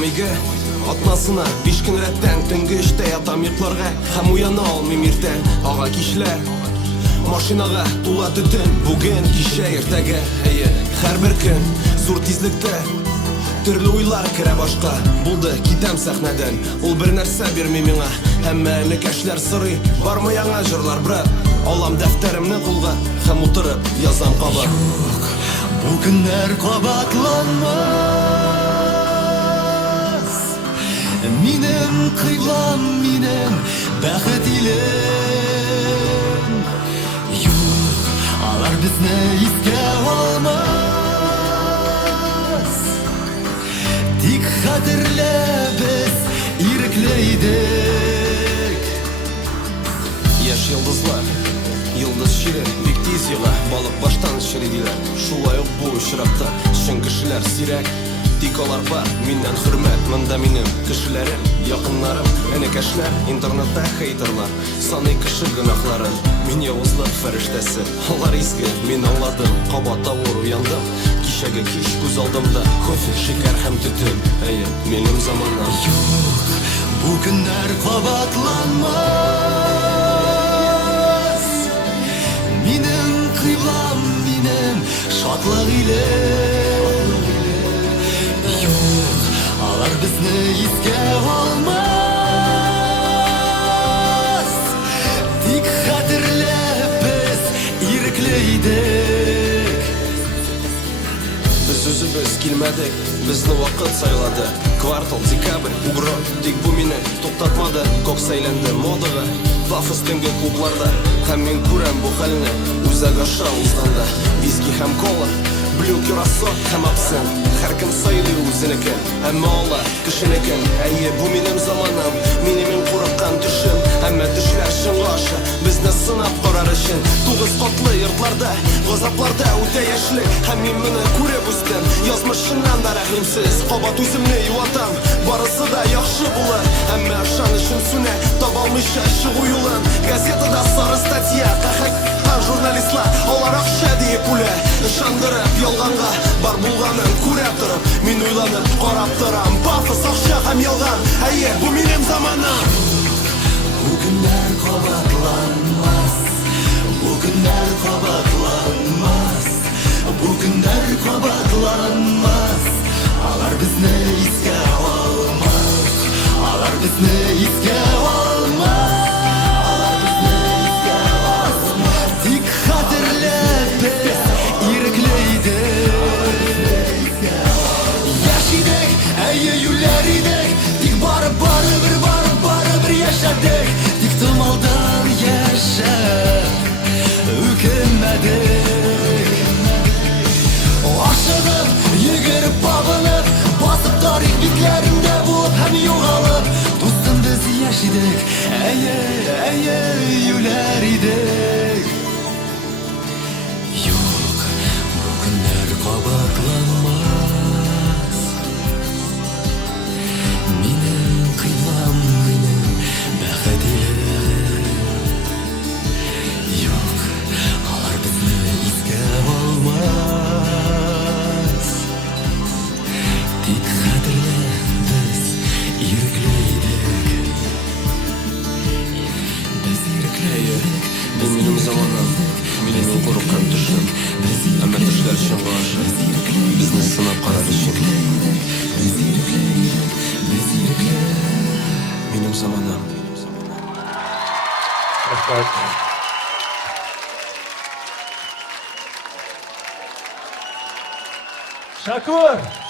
Кайтам үйге атнасына 5 күн рәттән түнгі іште ятам йокларга һәм уяна алмыйм иртән ага кичләр машинага тула төтен бүген кичә иртәгә һәрбер көн зур тизлектә төрле уйлар керә башка булды китәм сәхнәдән ул бер нәрсә бирми миңа һәммә энекәшләр сорый бармы яңа җырлар брат алам дәфтәремне кулга һәм утырып язам кабат Юк, бу көннәр кабатланмас минем кыйлам минем бәхет илем юк алар безне искә алмас тик хәтерлә без ирекле идек яшь йолдызлар Йылдыз шире бик тиз ела балык баштан шире диләр шулай ук бу очракта чын кешеләр сирәк тик алар бар миннән хөрмәт монда минем кешеләрем якыннарым энекәшләр интернетта хейтерлар саный кеше гөнаһларын мин явызлык фәрештәсе алар изге мин аңладым кабат авыр уяндым кичәге кич күз алдымда кофе шикәр һәм төтен минем заманам юк бу көннәр кабатланмас минем кыйлам минем шатлык илем юк алар безне искә алмас тик хәтерләп без ирекле идек Без үзебез килмәдек безне вакыт сайлады квартал декабрь угро тик бу мине туктатмады кокс әйләнде модага пафос төнге клубларда һәм мин күрәм бу хәлне үзәк аша узганда виски һәм кола блю кюрасо һәм абсент һәркем сайлый үзенекен әмма алар кешенекен бу минем заманым минем курыккан төшем әмма төшләр чынга аша безне сынап карар өчен 9 катлы йортларда газапларда үтә яшьлек һәм мин моны күреп үстем язмышыннан да рәхимсез кабат үземне юатам барысы да яхшы булыр әмма ышанычым сүнә таба алмыйча чыгу юлын газетада сары статья журналистлар алар акча дип үлә ышандырып ялганга бар булганын күрә торып мин уйланып карап торам пафос акча һәм ялган бу минем заманым бу көннәр кабатланмас бу көннәр кабатланмас бу көннәр кабатланмас алар безне искә алмас алар безне искә алмас тик хәтерләп без ирекле идек яшь идек юләр идек тик барыбер яшәдек тик томалдан яшәп үкенмәдек ашыгып йөгереп багынып басып тарих битләрендә булып һәм югалып дустым без яшь идек юләр идек юк бу көннәр кабатланмас минем кыйлам минем бәхет илем юк алар безне искә алмас тик хәтерлә без ирекле идек без ирекле идек бу минем заманым минем курыккан төшем әмма төшләр чынга аша безне сынап карар өчен минем заманым Шакур!